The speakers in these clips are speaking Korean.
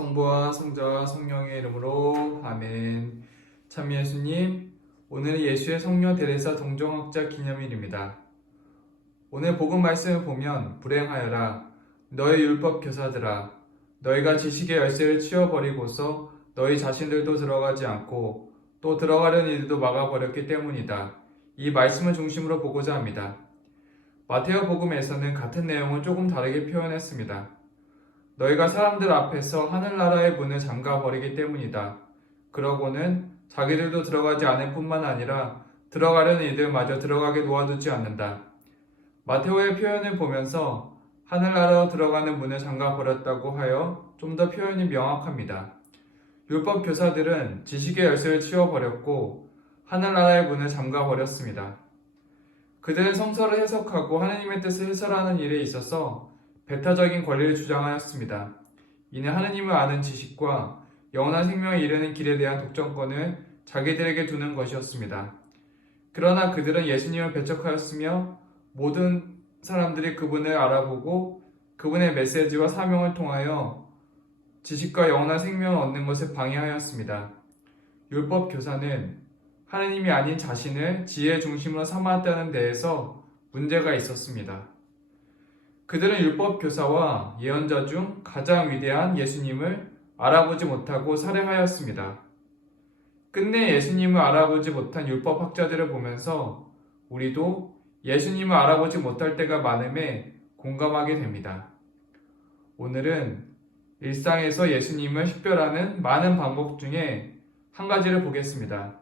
성부와 성자와 성령의 이름으로 아멘. 참 예수님, 오늘은 예수의 성녀 데레사 동정학자 기념일입니다. 오늘 복음 말씀을 보면 불행하여라 너희 율법 교사들아, 너희가 지식의 열쇠를 치워버리고서 너희 자신들도 들어가지 않고 또 들어가려는 이들도 막아버렸기 때문이다. 이 말씀을 중심으로 보고자 합니다. 마테오 복음에서는 같은 내용을 조금 다르게 표현했습니다. 너희가 사람들 앞에서 하늘나라의 문을 잠가버리기 때문이다. 그러고는 자기들도 들어가지 않을 뿐만 아니라 들어가려는 이들마저 들어가게 놓아두지 않는다. 마테오의 표현을 보면서 하늘나라로 들어가는 문을 잠가버렸다고 하여 좀 더 표현이 명확합니다. 율법 교사들은 지식의 열쇠를 치워버렸고 하늘나라의 문을 잠가버렸습니다. 그들은 성서를 해석하고 하느님의 뜻을 해설하는 일에 있어서 배타적인 권리를 주장하였습니다. 이는 하느님을 아는 지식과 영원한 생명에 이르는 길에 대한 독점권을 자기들에게 두는 것이었습니다. 그러나 그들은 예수님을 배척하였으며 모든 사람들이 그분을 알아보고 그분의 메시지와 사명을 통하여 지식과 영원한 생명을 얻는 것을 방해하였습니다. 율법 교사는 하느님이 아닌 자신을 지혜의 중심으로 삼았다는 데에서 문제가 있었습니다. 그들은 율법 교사와 예언자 중 가장 위대한 예수님을 알아보지 못하고 살해하였습니다. 끝내 예수님을 알아보지 못한 율법 학자들을 보면서 우리도 예수님을 알아보지 못할 때가 많음에 공감하게 됩니다. 오늘은 일상에서 예수님을 식별하는 많은 방법 중에 한 가지를 보겠습니다.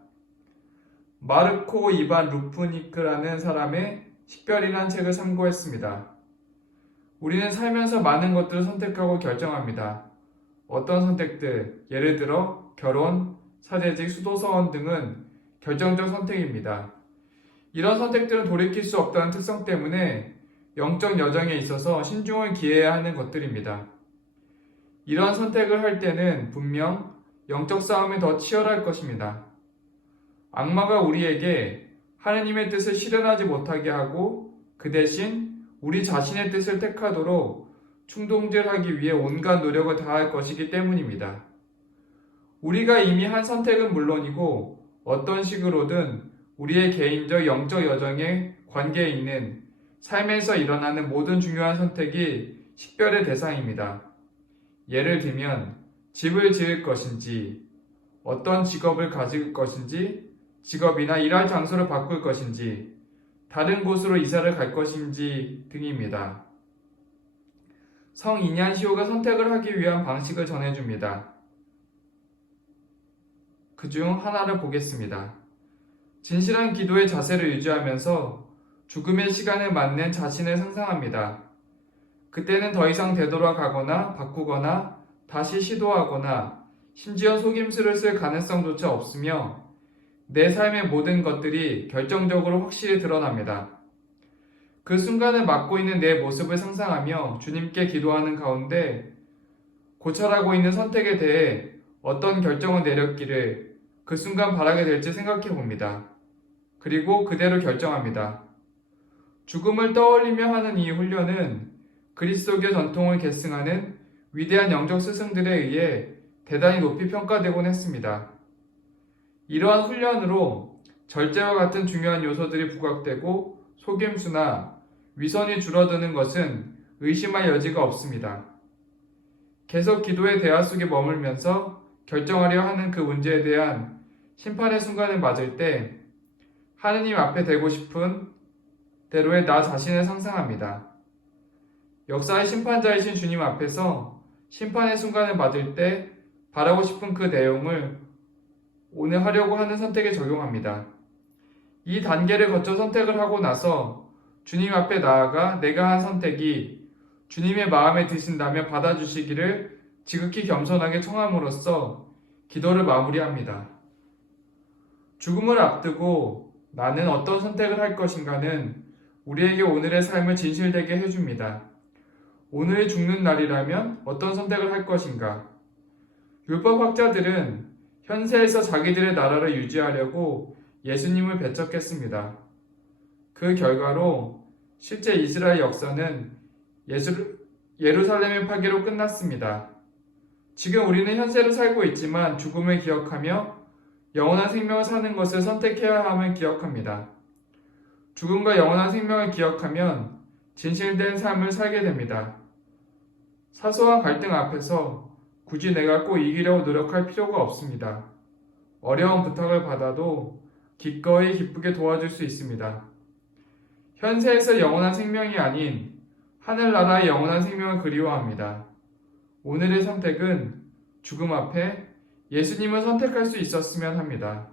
마르코 이반 루프니크라는 사람의 식별이라는 책을 참고했습니다. 우리는 살면서 많은 것들을 선택하고 결정합니다. 어떤 선택들, 예를 들어 결혼, 사제직, 수도서원 등은 결정적 선택입니다. 이런 선택들은 돌이킬 수 없다는 특성 때문에 영적 여정에 있어서 신중을 기해야 하는 것들입니다. 이런 선택을 할 때는 분명 영적 싸움이 더 치열할 것입니다. 악마가 우리에게 하느님의 뜻을 실현하지 못하게 하고 그 대신 우리 자신의 뜻을 택하도록 충동질하기 위해 온갖 노력을 다할 것이기 때문입니다. 우리가 이미 한 선택은 물론이고 어떤 식으로든 우리의 개인적 영적 여정에 관계에 있는 삶에서 일어나는 모든 중요한 선택이 식별의 대상입니다. 예를 들면 집을 지을 것인지, 어떤 직업을 가질 것인지, 직업이나 일할 장소를 바꿀 것인지, 다른 곳으로 이사를 갈 것인지 등입니다. 성 이냐시오가 선택을 하기 위한 방식을 전해줍니다. 그중 하나를 보겠습니다. 진실한 기도의 자세를 유지하면서 죽음의 시간을 맞는 자신을 상상합니다. 그때는 더 이상 되돌아가거나 바꾸거나 다시 시도하거나 심지어 속임수를 쓸 가능성조차 없으며 내 삶의 모든 것들이 결정적으로 확실히 드러납니다. 그 순간을 맞고 있는 내 모습을 상상하며 주님께 기도하는 가운데 고찰하고 있는 선택에 대해 어떤 결정을 내렸기를 그 순간 바라게 될지 생각해 봅니다. 그리고 그대로 결정합니다. 죽음을 떠올리며 하는 이 훈련은 그리스도교 전통을 계승하는 위대한 영적 스승들에 의해 대단히 높이 평가되곤 했습니다. 이러한 훈련으로 절제와 같은 중요한 요소들이 부각되고 속임수나 위선이 줄어드는 것은 의심할 여지가 없습니다. 계속 기도의 대화 속에 머물면서 결정하려 하는 그 문제에 대한 심판의 순간을 맞을 때 하느님 앞에 되고 싶은 대로의 나 자신을 상상합니다. 역사의 심판자이신 주님 앞에서 심판의 순간을 맞을 때 바라고 싶은 그 내용을 오늘 하려고 하는 선택에 적용합니다. 이 단계를 거쳐 선택을 하고 나서 주님 앞에 나아가 내가 한 선택이 주님의 마음에 드신다면 받아주시기를 지극히 겸손하게 청함으로써 기도를 마무리합니다. 죽음을 앞두고 나는 어떤 선택을 할 것인가는 우리에게 오늘의 삶을 진실되게 해줍니다. 오늘이 죽는 날이라면 어떤 선택을 할 것인가? 율법학자들은 현세에서 자기들의 나라를 유지하려고 예수님을 배척했습니다. 그 결과로 실제 이스라엘 역사는 예루살렘의 파괴로 끝났습니다. 지금 우리는 현세를 살고 있지만 죽음을 기억하며 영원한 생명을 사는 것을 선택해야 함을 기억합니다. 죽음과 영원한 생명을 기억하면 진실된 삶을 살게 됩니다. 사소한 갈등 앞에서 굳이 내가 꼭 이기려고 노력할 필요가 없습니다. 어려운 부탁을 받아도 기꺼이 기쁘게 도와줄 수 있습니다. 현세에서 영원한 생명이 아닌 하늘나라의 영원한 생명을 그리워합니다. 오늘의 선택은 죽음 앞에 예수님을 선택할 수 있었으면 합니다.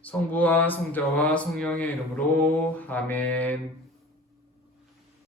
성부와 성자와 성령의 이름으로 아멘.